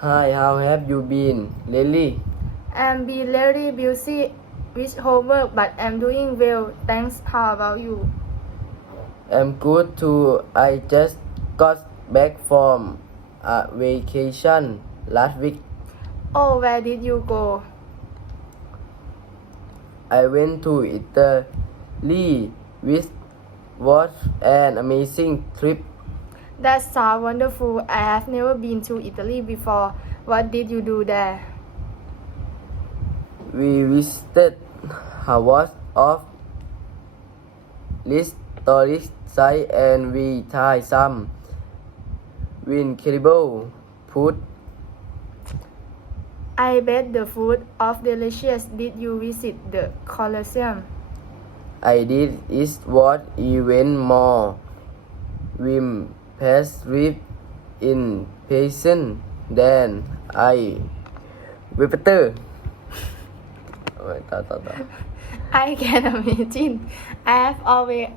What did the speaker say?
Hi, how have you been lately? I'm be very busy with homework, but I'm doing well. Thanks. How about you? I'm good too. I just got back from a vacation last week. Oh, where did you go? I went to Italy, which was an amazing trip. That sounds wonderful. I have never been to Italy before. What did you do there? We visited Harvard of historic sites and we tried some incredible food. I bet the food of delicious. Did you visit the Colosseum? I did is what even more impressive in patient than I Victor.ต่อ I can imagine. I have always